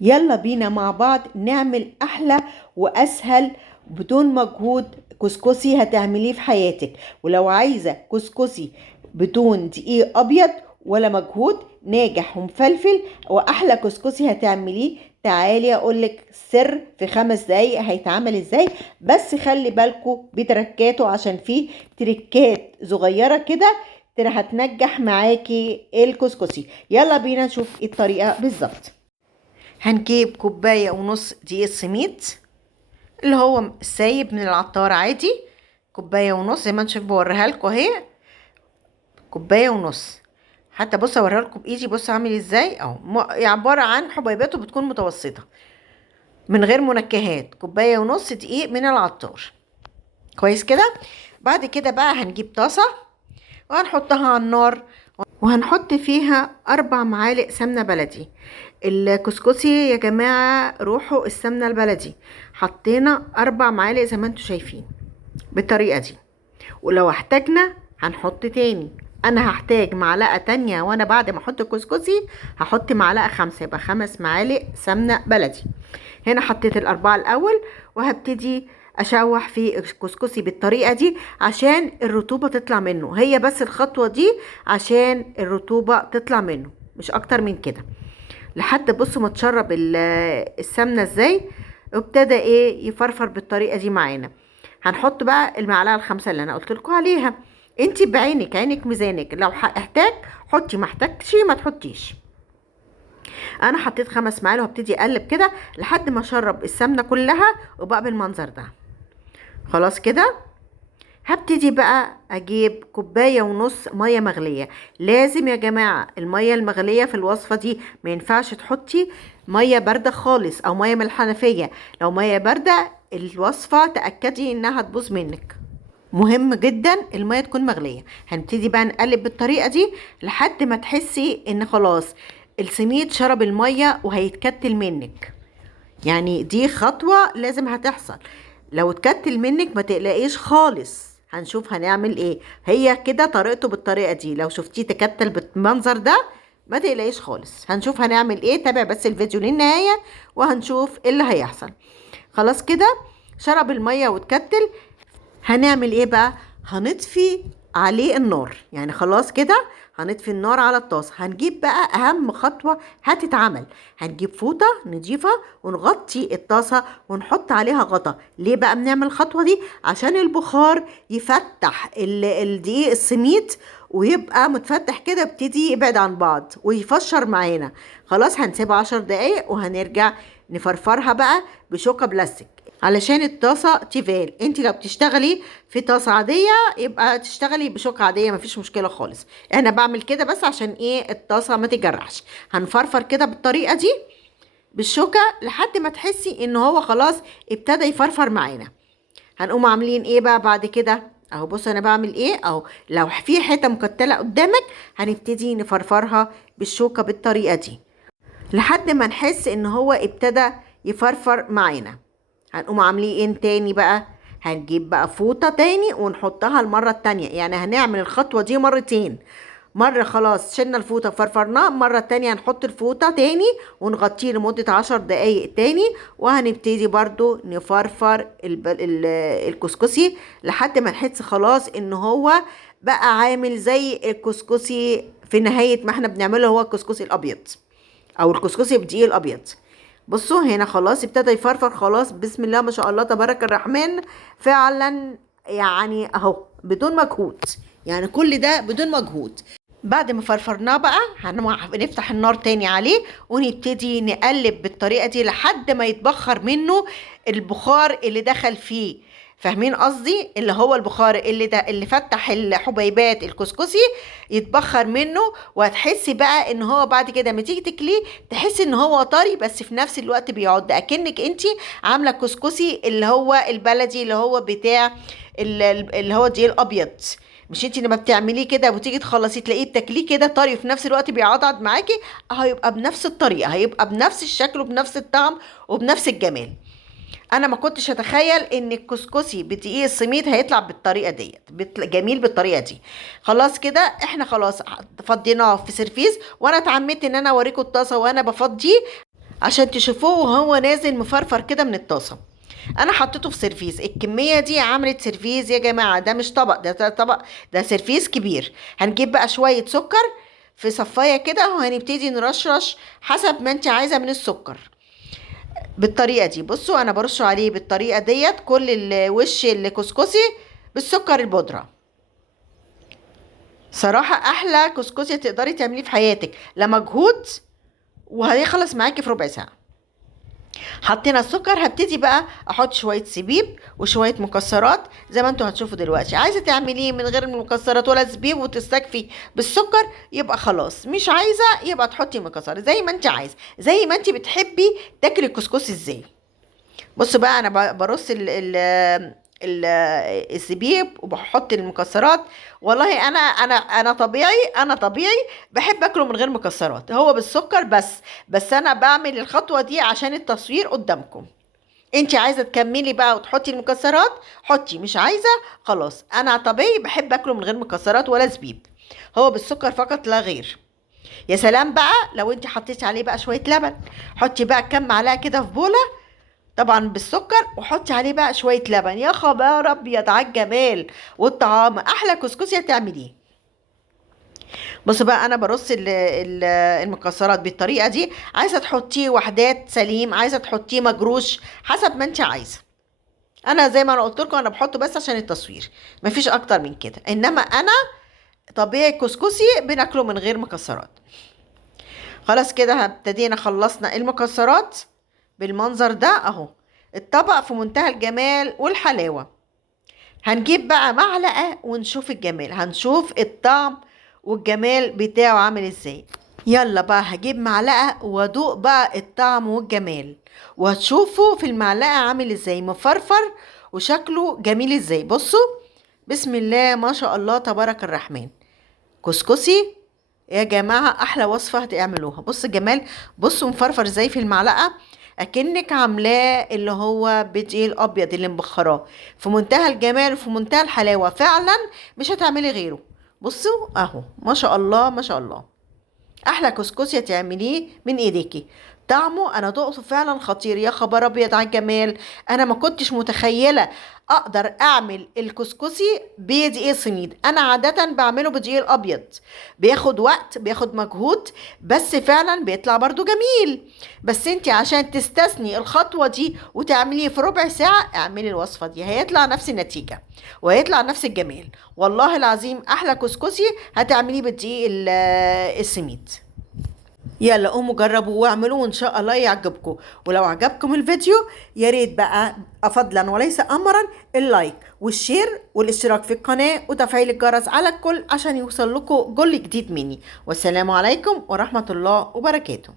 يلا بينا مع بعض نعمل احلى واسهل بدون مجهود كسكسي هتعمليه في حياتك. ولو عايزة كسكسي بدون دقيق ابيض ولا مجهود، ناجح ومفلفل واحلى كسكسي هتعمليه، تعالي اقولك سر في 5 دقايق هيتعمل ازاي. بس خلي بالكو بتركاته عشان فيه تركات صغيرة كده هتنجح معاكي الكسكسي. يلا بينا نشوف ايه الطريقة بالظبط. هنجيب كوباية ونص دقيق سميد اللي هو سايب من العطار عادي. كوباية ونص زي ما انت شايف بوريها لكم اهي، كوباية ونص. حتى بص اوريها لكم بايدي، بص عامل ازاي اهو، عبارة عن حبيباته بتكون متوسطة من غير منكهات. كوباية ونص دقيق من العطار، كويس كده. بعد كده بقى هنجيب طاسة وهنحطها على النار، وهنحط فيها 4 معالق سمنة بلدي. الكسكسي يا جماعة روحوا السمنة البلدي، حطينا 4 معالق زي ما انتوا شايفين بالطريقة دي. ولو احتاجنا هنحط تاني، انا هحتاج معلقة تانية، وانا بعد ما احط الكسكسي هحط معلقة 5، يبقى 5 معالق سمنة بلدي. هنا حطيت ال4 الاول، وهبتدي اشوح في الكسكسي بالطريقه دي عشان الرطوبه تطلع منه. هي بس الخطوه دي عشان الرطوبه تطلع منه، مش اكتر من كده. لحد بصوا ما تشرب السمنه ازاي، وابتدى ايه يفرفر بالطريقه دي معانا. هنحط بقى المعلقه ال5 اللي انا قلت لكم عليها. انتي بعينك، عينك ميزانك، لو احتاج حطي، ما احتاجش ما تحطيش. انا حطيت 5 معالق وهبتدي اقلب كده لحد ما اشرب السمنه كلها وبقى بالمنظر ده. خلاص كده هبتدي بقى اجيب كوبايه ونص ميه مغليه. لازم يا جماعه الميه المغليه في الوصفه دي ما ينفعش تحطي ميه بارده خالص او ميه من الحنفيه. لو ميه بارده الوصفه تاكدي انها تبوظ منك. مهم جدا الميه تكون مغليه. هنبتدي بقى نقلب بالطريقه دي لحد ما تحسي ان خلاص السميد شرب الميه وهيتكتل منك. يعني دي خطوه لازم هتحصل. لو اتكتل منك ما تقلقيش خالص، هنشوف هنعمل ايه. هي كده طريقته بالطريقه دي، لو شفتيه تكتل بالمنظر ده ما تقلقيش خالص. هنشوف هنعمل ايه، تابع بس الفيديو للنهايه وهنشوف ايه اللي هيحصل. خلاص كده شرب الميه واتكتل. هنعمل ايه بقى؟ هنطفي عليه النار، يعني خلاص كده هنطفي النار على الطاسه. هنجيب بقى اهم خطوه هتتعمل، هنجيب فوطه نضيفه ونغطي الطاسه ونحط عليها غطا. ليه بقى بنعمل الخطوه دي؟ عشان البخار يفتح الدقيق السميد ويبقى متفتح كده، ابتدي يبعد عن بعض ويفشر معانا. خلاص هنسيبها 10 دقايق وهنرجع نفرفرها بقى بشوكة بلاستيك علشان الطاسة تيفال. انت لو بتشتغلي في طاسة عادية يبقى تشتغلي بشوكة عادية، مفيش مشكلة خالص. انا بعمل كده بس عشان ايه الطاسة ما تجرحش. هنفرفر كده بالطريقة دي بالشوكة لحد ما تحسي ان هو خلاص ابتدى يفرفر معانا. هنقوم عاملين ايه بقى بعد كده؟ اهو بص انا بعمل ايه اهو. لو في حتة مكتلة قدامك هنبتدي نفرفرها بالشوكة بالطريقة دي لحد ما نحس ان هو ابتدى يفرفر معانا. هنقوم عاملين ايه تاني بقى؟ هنجيب بقى فوطة تاني ونحطها المرة التانية، يعني هنعمل الخطوة دي مرتين. مرة خلاص شلنا الفوطة فرفرناه، مرة تانية هنحط الفوطة تاني ونغطيه لمدة 10 دقايق تاني. وهنبتدي برضو نفرفر الكسكسي لحد ما نحس خلاص ان هو بقى عامل زي الكسكسي في نهاية ما احنا بنعمله، هو الكسكسي الابيض او الكسكسي بدقيق الابيض. بصوا هنا خلاص ابتدى يفرفر خلاص، بسم الله ما شاء الله تبارك الرحمن. فعلا يعني اهو بدون مجهود، يعني كل ده بدون مجهود. بعد ما فرفرناه بقى هنفتح النار تاني عليه ونبتدي نقلب بالطريقة دي لحد ما يتبخر منه البخار اللي دخل فيه. فاهمين قصدي؟ اللي هو البخار اللي فتح الحبيبات الكسكسي يتبخر منه. وهتحسي بقى ان هو بعد كده لما تيجي تاكليه تحسي ان هو طري بس في نفس الوقت بيعض، اكنك انتي عامله كسكسي اللي هو البلدي اللي هو بتاع اللي هو دي الابيض. مش انتي لما بتعمليه كده وتيجي تخلصي تلاقيه بتاكليه كده طري وفي نفس الوقت بيعضعض معاكي؟ هيبقى بنفس الطريقه، هيبقى بنفس الشكل وبنفس الطعم وبنفس الجمال. انا ما كنتش اتخيل ان الكسكسي بدقيق السميد هيطلع بالطريقه ديت جميل بالطريقه دي. خلاص كده احنا خلاص فضيناه في سيرفيس، وانا اتعمدت ان انا اوريكم الطاسه وانا بفضيه عشان تشوفوه وهو نازل مفرفر كده من الطاسة. انا حطيته في سيرفيس، الكمية دي عملت سيرفيس يا جماعة، ده مش طبق، ده طبق، ده سيرفيس كبير. هنجيب بقى شوية سكر في صفاية كده، وهنبتدي نرشرش حسب ما انت عايزة من السكر بالطريقة دي. بصوا انا برش عليه بالطريقة ديت كل الوش الكسكسي بالسكر البودرة. صراحة احلى كسكسي تقدري تعمليه في حياتك، لا مجهود، وهيخلص معاكي في ربع ساعة. حطينا السكر، هبتدي بقى احط شويه زبيب وشويه مكسرات زي ما انتوا هتشوفوا دلوقتي. عايزه تعمليه من غير مكسرات ولا زبيب وتستكفي بالسكر يبقى خلاص، مش عايزه يبقى تحطي مكسرات زي ما انت عايزه، زي ما انت بتحبي تاكلي الكسكسي ازاي. بص بقى انا برص ال الزبيب وبحط المكسرات. والله انا طبيعي بحب اكله من غير مكسرات، هو بالسكر بس انا بعمل الخطوة دي عشان التصوير قدامكم. انت عايزة تكملي بقى وتحطي المكسرات حطي، مش عايزة خلاص. انا طبيعي بحب اكله من غير مكسرات ولا زبيب، هو بالسكر فقط لا غير. يا سلام بقى لو انت حطيتي عليه بقى شوية لبن، حطي بقى كام معلقة كده في بولة طبعا بالسكر، وحطي عليه بقى شويه لبن. يا خبر ابيض على الجمال والطعام، احلى كسكسي هتعمليه. بص بقى انا برص المكسرات بالطريقه دي. عايزه تحطيه وحدات سليم، عايزه تحطيه مجروش، حسب ما انت عايزه. انا زي ما انا قلت لكم انا بحطه بس عشان التصوير، مفيش اكتر من كده. انما انا طبيعي كسكسي بناكله من غير مكسرات. خلاص كده ابتدينا خلصنا المكسرات بالمنظر ده اهو. الطبق في منتهى الجمال والحلاوة. هنجيب بقى معلقة ونشوف الجمال، هنشوف الطعم والجمال بتاعه عامل ازاي. يلا بقى هجيب معلقة وادوق بقى الطعم والجمال، وهتشوفوا في المعلقة عامل ازاي مفرفر وشكله جميل ازاي. بصوا بسم الله ما شاء الله تبارك الرحمن. كسكسي يا جماعة أحلى وصفة هتعملوها. بص الجمال، بصوا مفرفر ازاي في المعلقة، أكنك عاملاه اللي هو بدقيق الأبيض اللي مبخراه. في منتهى الجمال وفي منتهى الحلاوة فعلا، مش هتعملي غيره. بصوا أهو ما شاء الله ما شاء الله، احلى كسكسي تعمليه من ايديكي. طعمه انا دقته فعلا خطير، يا خبر ابيض على الجمال. انا ما كنتش متخيله اقدر اعمل الكسكسي بدقيق سميد، انا عاده بعمله بدقيق الابيض، بياخد وقت بياخد مجهود، بس فعلا بيطلع برضو جميل. بس انتي عشان تستثني الخطوه دي وتعمليه في ربع ساعه، اعملي الوصفه دي هيطلع نفس النتيجه وهيطلع نفس الجمال. والله العظيم احلى كسكسي هتعمليه بدقيق السميد. يلا قوموا جربوا واعملوا وان شاء الله يعجبكم. ولو عجبكم الفيديو يا ريت بقى فضلا وليس امرا اللايك والشير والاشتراك في القناة وتفعيل الجرس على الكل عشان يوصل لكم كل جديد مني. والسلام عليكم ورحمة الله وبركاته.